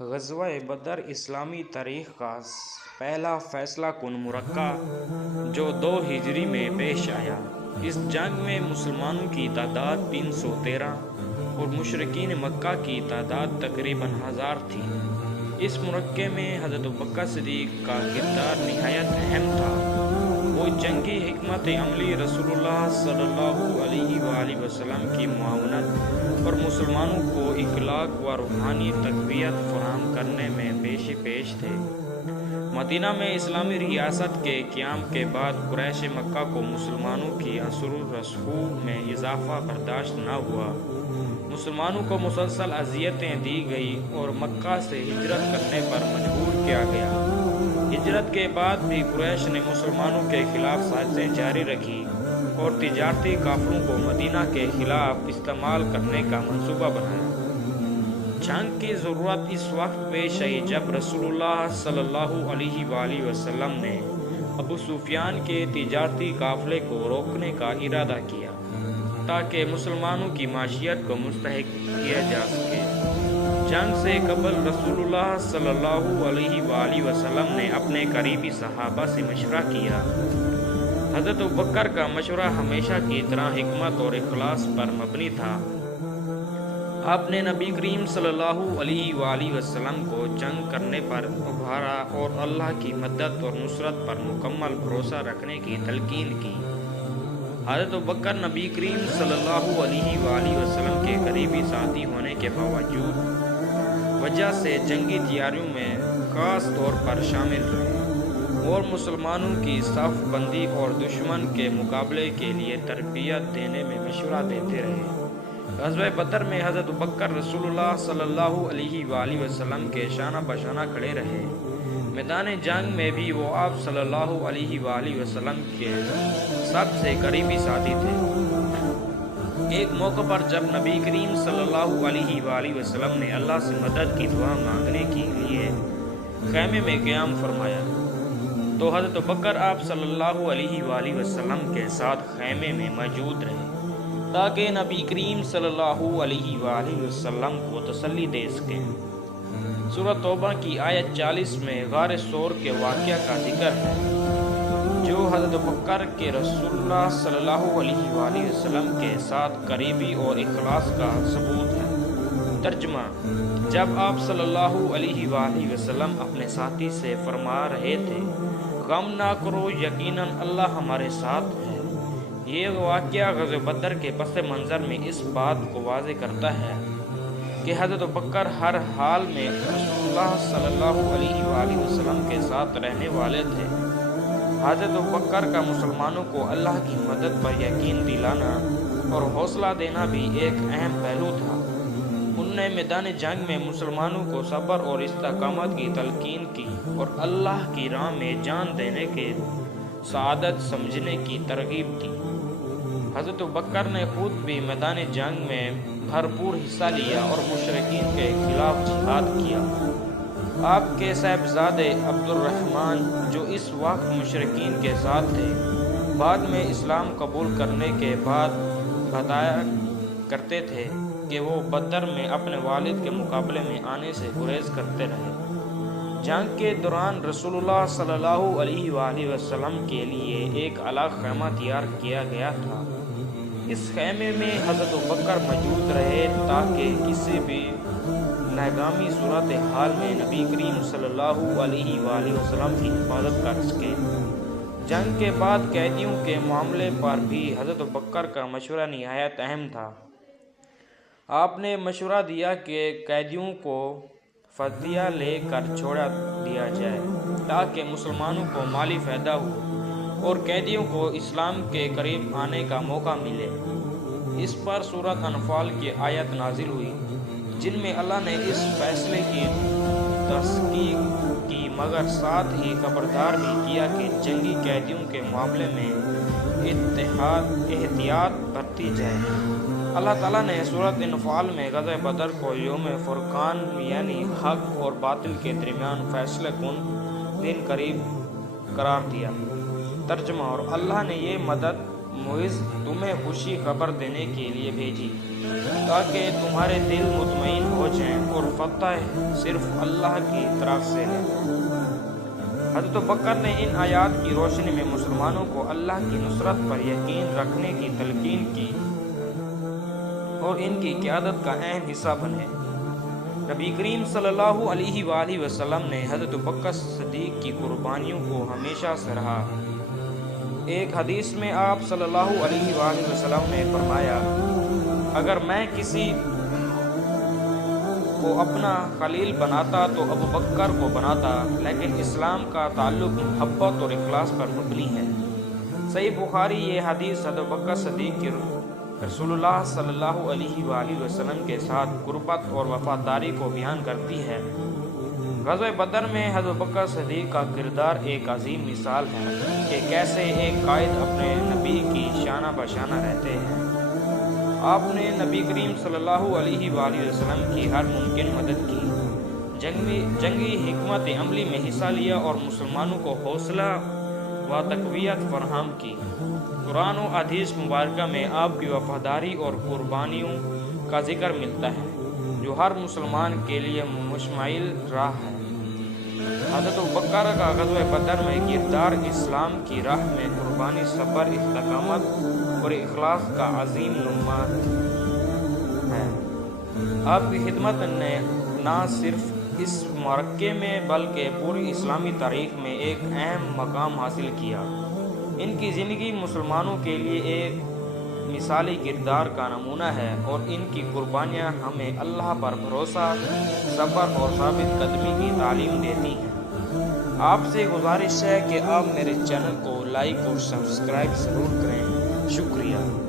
غزوہ بدر اسلامی تاریخ کا پہلا فیصلہ کن معرکہ جو 2 ہجری میں پیش آیا۔ اس جنگ میں مسلمانوں کی تعداد 313 اور مشرکین مکہ کی تعداد تقریباً 1000 تھی۔ اس معرکے میں حضرت ابوبکر صدیق کا کردار نہایت اہم تھا۔ وہ جنگی حکمت عملی رسول اللہ صلی اللہ علیہ وآلہ وسلم کی معاونت اور مسلمانوں کو اخلاق و روحانی تقویت فراہم کرنے میں پیش تھے۔ مدینہ میں اسلامی ریاست کے قیام کے بعد قریش مکہ کو مسلمانوں کی اثر و رسوخ میں اضافہ برداشت نہ ہوا۔ مسلمانوں کو مسلسل اذیتیں دی گئی اور مکہ سے ہجرت کرنے پر مجبور کیا گیا۔ ہجرت کے بعد بھی قریش نے مسلمانوں کے خلاف سازشیں جاری رکھی اور تجارتی کافروں کو مدینہ کے خلاف استعمال کرنے کا منصوبہ بنایا۔ جنگ کی ضرورت اس وقت پیش آئی جب رسول اللہ صلی اللہ علیہ وآلہ وسلم نے ابو سفیان کے تجارتی قافلے کو روکنے کا ارادہ کیا تاکہ مسلمانوں کی معیشت کو مستحکم کیا جا سکے۔ جنگ سے قبل رسول اللہ صلی اللہ علیہ وآلہ وسلم نے اپنے قریبی صحابہ سے مشورہ کیا۔ حضرت ابوبکر کا مشورہ ہمیشہ کی طرح حکمت اور اخلاص پر مبنی تھا۔ آپ نے نبی کریم صلی اللہ علیہ وآلہ وسلم کو جنگ کرنے پر ابھارا اور اللہ کی مدد اور نصرت پر مکمل بھروسہ رکھنے کی تلقین کی۔ حضرت ابوبکر نبی کریم صلی اللہ علیہ وآلہ وسلم کے قریبی ساتھی ہونے کے باوجود وجہ سے جنگی تیاریوں میں خاص طور پر شامل رہے اور مسلمانوں کی صف بندی اور دشمن کے مقابلے کے لیے تربیت دینے میں مشورہ دیتے رہے۔ غزوہ بدر میں حضرت ابوبکر رسول اللہ صلی اللہ علیہ وآلہ وسلم کے شانہ بشانہ کھڑے رہے۔ میدان جنگ میں بھی وہ آپ صلی اللہ علیہ وآلہ وسلم کے سب سے قریبی ساتھی تھے۔ ایک موقع پر جب نبی کریم صلی اللہ علیہ وآلہ وسلم نے اللہ سے مدد کی دعا مانگنے کے لیے خیمے میں قیام فرمایا تو حضرت ابوبکر آپ صلی اللہ علیہ وآلہ وسلم کے ساتھ خیمے میں موجود رہے تاکہ نبی کریم صلی اللہ علیہ وآلہ وسلم کو تسلی دے سکیں۔ سورۃ توبہ کی آیت 40 میں غار ثور کے واقعہ کا ذکر ہے جو حضرت ابوبکر کے رسول اللہ صلی اللہ علیہ وآلہ وسلم کے ساتھ قریبی اور اخلاص کا ثبوت ہے۔ ترجمہ: جب آپ صلی اللہ علیہ وآلہ وسلم اپنے ساتھی سے فرما رہے تھے غم نہ کرو، یقیناً اللہ ہمارے ساتھ ہے، یہ واقعہ غزوہ بدر کے پس منظر میں اس بات کو واضح کرتا ہے کہ حضرت ابوبکر ہر حال میں رسول اللہ صلی اللہ علیہ وآلہ وسلم کے ساتھ رہنے والے تھے۔ حضرت ابوبکر کا مسلمانوں کو اللہ کی مدد پر یقین دلانا اور حوصلہ دینا بھی ایک اہم پہلو تھا۔ انہوں نے میدان جنگ میں مسلمانوں کو صبر اور استقامت کی تلقین کی اور اللہ کی راہ میں جان دینے کے سعادت سمجھنے کی ترغیب دی۔ حضرت ابوبکر نے خود بھی میدان جنگ میں بھرپور حصہ لیا اور مشرکین کے خلاف جہاد کیا۔ آپ کے صاحبزادے عبد الرحمن جو اس وقت مشرکین کے ساتھ تھے، بعد میں اسلام قبول کرنے کے بعد بتایا کرتے تھے کہ وہ بدر میں اپنے والد کے مقابلے میں آنے سے گریز کرتے رہے۔ جنگ کے دوران رسول اللہ صلی اللہ علیہ وآلہ وسلم کے لیے ایک الگ خیمہ تیار کیا گیا تھا۔ اس خیمے میں حضرت ابوبکر موجود رہے تاکہ کسی بھی ناگامی صورتحال میں نبی کریم صلی اللہ علیہ وآلہ وسلم کی حفاظت کر سکے۔ جنگ کے بعد قیدیوں کے معاملے پر بھی حضرت ابوبکر کا مشورہ نہایت اہم تھا۔ آپ نے مشورہ دیا کہ قیدیوں کو فدیہ لے کر چھوڑا دیا جائے تاکہ مسلمانوں کو مالی فائدہ ہو اور قیدیوں کو اسلام کے قریب آنے کا موقع ملے۔ اس پر سورۃ انفال کی آیت نازل ہوئی جن میں اللہ نے اس فیصلے کی تصدیق کی مگر ساتھ ہی خبردار بھی کیا کہ جنگی قیدیوں کے معاملے میں احتیاط برتی جائے۔ اللہ تعالیٰ نے سورۃ انفال میں غزوہ بدر کو یوم فرقان یعنی حق اور باطل کے درمیان فیصلہ کن دن قریب قرار دیا۔ ترجمہ: اور اللہ نے یہ مدد معز تمہیں خوشی خبر دینے کے لیے بھیجی تاکہ تمہارے دل مطمئن ہو جائیں اور فتح صرف اللہ کی طرف سے ہے۔ حضرت بکر نے ان آیات کی روشنی میں مسلمانوں کو اللہ کی نصرت پر یقین رکھنے کی تلقین کی اور ان کی قیادت کا اہم حصہ بنے۔ نبی کریم صلی اللہ علیہ وآلہ وسلم نے حضرت بکر صدیق کی قربانیوں کو ہمیشہ سراہا۔ ایک حدیث میں آپ صلی اللہ علیہ وآلہ وسلم نے فرمایا، اگر میں کسی کو اپنا خلیل بناتا تو ابو بکر کو بناتا، لیکن اسلام کا تعلق محبت اور اخلاص پر مبنی ہے۔ صحیح بخاری یہ حدیث حضرت بکر صدیق کی رسول اللہ صلی اللہ علیہ وآلہ وسلم کے ساتھ قربت اور وفاداری کو بیان کرتی ہے۔ غزوہ بدر میں حضرت بکر صدیق کا کردار ایک عظیم مثال ہے کہ کیسے ایک قائد اپنے نبی کی شانہ بشانہ رہتے ہیں۔ آپ نے نبی کریم صلی اللہ علیہ وآلہ وسلم کی ہر ممکن مدد کی، جنگی حکمت عملی میں حصہ لیا اور مسلمانوں کو حوصلہ و تقویت فراہم کی۔ قرآن و حدیث مبارکہ میں آپ کی وفاداری اور قربانیوں کا ذکر ملتا ہے، جو ہر مسلمان کے لیے مشمئل راہ ہے۔ حضرت بکر کا غزوہ بدر میں کردار اسلام کی راہ میں قربانی، صبر، استقامت اور اخلاص کا عظیم نمونہ ہے۔ آپ کی خدمت نے نہ صرف اس معرکے میں بلکہ پوری اسلامی تاریخ میں ایک اہم مقام حاصل کیا۔ ان کی زندگی مسلمانوں کے لیے ایک مثالی کردار کا نمونہ ہے اور ان کی قربانیاں ہمیں اللہ پر بھروسہ، صبر اور ثابت قدمی کی تعلیم دیتی ہیں۔ آپ سے گزارش ہے کہ آپ میرے چینل کو لائک اور سبسکرائب ضرور کریں۔ شکریہ۔